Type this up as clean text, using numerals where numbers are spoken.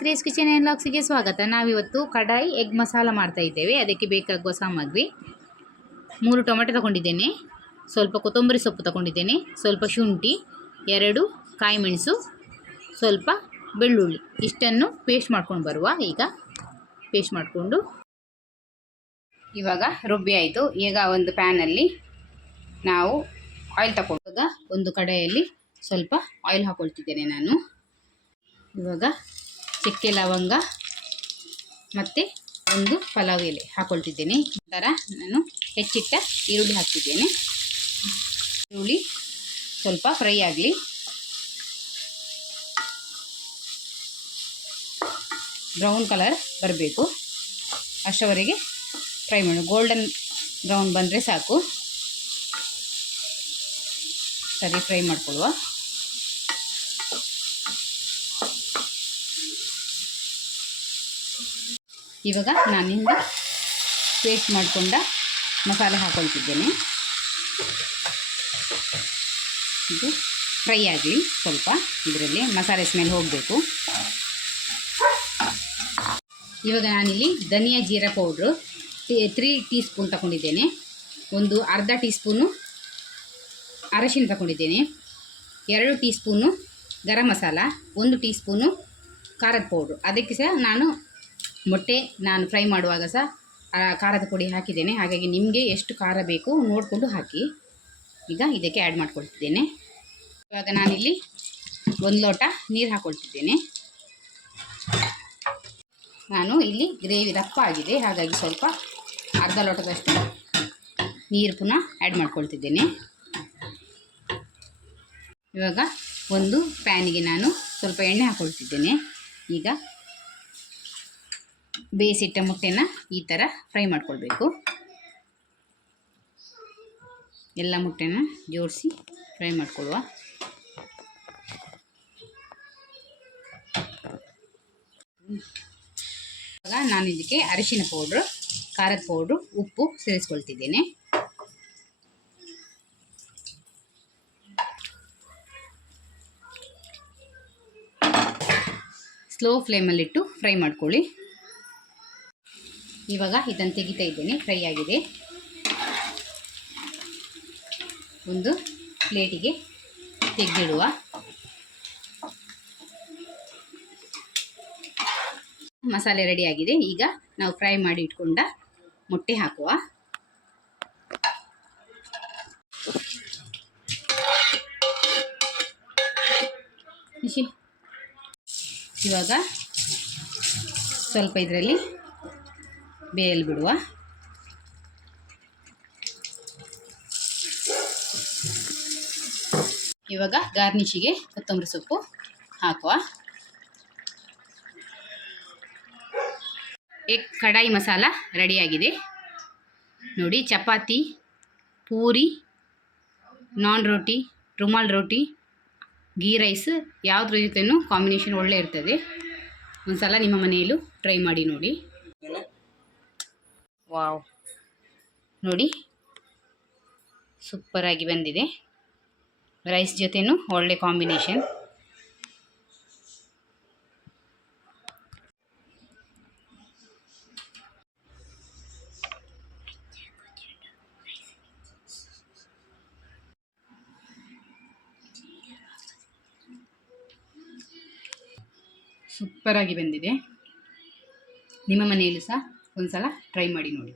ತ್ರೇಸ್ kitchen and ಲಾಕ್ಸಿಗೆ ಸ್ವಾಗತ. ನಾವಿವತ್ತು ಕಡಾಯಿ ಎಗ್ ಮಸಾಲ ಮಾಡ್ತಾ ಇದ್ದೇವೆ. ಅದಕ್ಕೆ ಬೇಕಾಗುವ ಸಾಮಗ್ರಿ: 3 ಟೊಮೆಟೊ ತಗೊಂಡಿದ್ದೇನೆ, ಸ್ವಲ್ಪ ಕೊತ್ತಂಬರಿ ಸೊಪ್ಪು ತಗೊಂಡಿದ್ದೇನೆ, ಸ್ವಲ್ಪ ಶುಂಠಿ, 2 ಕಾಯಿ ಮೆಣಸು, ಸ್ವಲ್ಪ ಬೆಳ್ಳುಳ್ಳಿ. ಇಷ್ಟನ್ನು ಪೇಸ್ಟ್ ಮಾಡ್ಕೊಂಡು ಬರುವ. ಈಗ ಪೇಸ್ಟ್ ಮಾಡಿಕೊಂಡು ಇವಾಗ ರುಬ್ಬಿ ಆಯಿತು. ಈಗ ಒಂದು ಪ್ಯಾನಲ್ಲಿ ನಾವು ಆಯಿಲ್ ತಗೊಂಡಾಗ ಒಂದು ಕಡಾಯಿಯಲ್ಲಿ ಸ್ವಲ್ಪ ಆಯಿಲ್ ಹಾಕೊಳ್ತಿದ್ದೇನೆ ನಾನು. ಇವಾಗ ಚಕ್ಕೆ ಲವಂಗ ಮತ್ತು ಒಂದು ಪಲಾವ್ ಎಲೆ ಹಾಕೊಳ್ತಿದ್ದೇನೆ. ನಂತರ ನಾನು ಹೆಚ್ಚಿಟ್ಟ ಈರುಳ್ಳಿ ಹಾಕ್ತಿದ್ದೇನೆ. ಈರುಳ್ಳಿ ಸ್ವಲ್ಪ ಫ್ರೈ ಆಗಲಿ. ಬ್ರೌನ್ ಕಲರ್ ಬರಬೇಕು, ಅಷ್ಟರವರೆಗೆ ಫ್ರೈ ಮಾಡಿ. ಗೋಲ್ಡನ್ ಬ್ರೌನ್ ಬಂದರೆ ಸಾಕು. ಸರಿ ಫ್ರೈ ಮಾಡ್ಕೊಳ್ಳುವ. ಇವಾಗ ನಾನಿಂದ ಪೇಸ್ಟ್ ಮಾಡಿಕೊಂಡ ಮಸಾಲೆ ಹಾಕೊಳ್ತಿದ್ದೇನೆ. ಇದು ಫ್ರೈ ಆಗಲಿ ಸ್ವಲ್ಪ. ಇದರಲ್ಲಿ ಮಸಾಲೆ ಸ್ಮೆಲ್ ಹೋಗಬೇಕು. ಇವಾಗ ನಾನಿಲ್ಲಿ ಧನಿಯಾ ಜೀರಾ ಪೌಡ್ರು 3 ಟೀ ಸ್ಪೂನ್ ತಗೊಂಡಿದ್ದೇನೆ. ಒಂದು ಅರ್ಧ ಟೀ ಸ್ಪೂನು ಅರಶಿನ ತಗೊಂಡಿದ್ದೇನೆ, 2 tea spoon garam masala, 1 tea spoon ಖಾರದ ಪೌಡ್ರು. ಅದಕ್ಕೆ ಸಹ ನಾನು ಮೊಟ್ಟೆ ಫ್ರೈ ಮಾಡುವಾಗ ಸಹ ಖಾರದ ಪುಡಿ ಹಾಕಿದ್ದೇನೆ. ಹಾಗಾಗಿ ನಿಮಗೆ ಎಷ್ಟು ಖಾರ ಬೇಕು ನೋಡಿಕೊಂಡು ಹಾಕಿ. ಈಗ ಇದಕ್ಕೆ ಆ್ಯಡ್ ಮಾಡ್ಕೊಳ್ತಿದ್ದೇನೆ. ಇವಾಗ ನಾನಿಲ್ಲಿ 1 ಲೋಟ ನೀರು ಹಾಕ್ಕೊಳ್ತಿದ್ದೇನೆ. ನಾನು ಇಲ್ಲಿ ಗ್ರೇವಿ ದಪ್ಪ ಆಗಿದೆ, ಹಾಗಾಗಿ ಸ್ವಲ್ಪ ಅರ್ಧ ಲೋಟದಷ್ಟು ನೀರು ಪುನಃ ಆ್ಯಡ್ ಮಾಡ್ಕೊಳ್ತಿದ್ದೇನೆ. ಇವಾಗ ಒಂದು ಪ್ಯಾನಿಗೆ ನಾನು ಸ್ವಲ್ಪ ಎಣ್ಣೆ ಹಾಕ್ಕೊಳ್ತಿದ್ದೇನೆ. ಈಗ ಬೇಯಿಸಿಟ್ಟ ಮೊಟ್ಟೆನ ಈ ಥರ ಫ್ರೈ ಮಾಡ್ಕೊಳ್ಬೇಕು. ಎಲ್ಲ ಮೊಟ್ಟೆನ ಜೋಡಿಸಿ ಫ್ರೈ ಮಾಡ್ಕೊಳ್ಳುವ. ಇವಾಗ ನಾನು ಇದಕ್ಕೆ ಅರಿಶಿನ ಪೌಡ್ರು, ಖಾರದ ಪೌಡ್ರು, ಉಪ್ಪು ಸೇರಿಸ್ಕೊಳ್ತಿದ್ದೇನೆ. ಸ್ಲೋ ಫ್ಲೇಮಲ್ಲಿಟ್ಟು ಫ್ರೈ ಮಾಡ್ಕೊಳ್ಳಿ. ಇವಾಗ ಇದನ್ನು ತೆಗಿತಾ ಇದ್ದೇನೆ. ಫ್ರೈ ಆಗಿದೆ. ಒಂದು ಪ್ಲೇಟಿಗೆ ತೆಗೆದಿಡುವ. ಮಸಾಲೆ ರೆಡಿಯಾಗಿದೆ. ಈಗ ನಾವು ಫ್ರೈ ಮಾಡಿ ಇಟ್ಕೊಂಡ ಮೊಟ್ಟೆ ಹಾಕುವ. ಇವಾಗ ಸ್ವಲ್ಪ ಇದರಲ್ಲಿ ಬೇಯಲು ಬಿಡುವ. ಇವಾಗ ಗಾರ್ನಿಷಿಗೆ ಕೊತ್ತಂಬರಿ ಸೊಪ್ಪು ಹಾಕುವ. ಎಗ್ ಕಡಾಯಿ ಮಸಾಲ ರೆಡಿಯಾಗಿದೆ ನೋಡಿ. ಚಪಾತಿ, ಪೂರಿ, ನಾನ್ ರೋಟಿ, ರುಮಾಲ್ ರೋಟಿ, ಗೀ ರೈಸ್ ಯಾವುದ್ರ ಜೊತೆನೂ ಕಾಂಬಿನೇಷನ್ ಒಳ್ಳೆ ಇರ್ತದೆ. ಒಂದು ಸಲ ನಿಮ್ಮ ಮನೆಯಲ್ಲೂ ಟ್ರೈ ಮಾಡಿ ನೋಡಿ. ವಾವ್, ನೋಡಿ ಸೂಪರಾಗಿ ಬಂದಿದೆ. ರೈಸ್ ಜೊತೆನೂ ಒಳ್ಳೆ ಕಾಂಬಿನೇಷನ್. ಸೂಪರಾಗಿ ಬಂದಿದೆ. ನಿಮ್ಮ ಮನೆಯಲ್ಲೂ ಸಹ ಒಂದು ಸಲ ಟ್ರೈ ಮಾಡಿ ನೋಡಿ.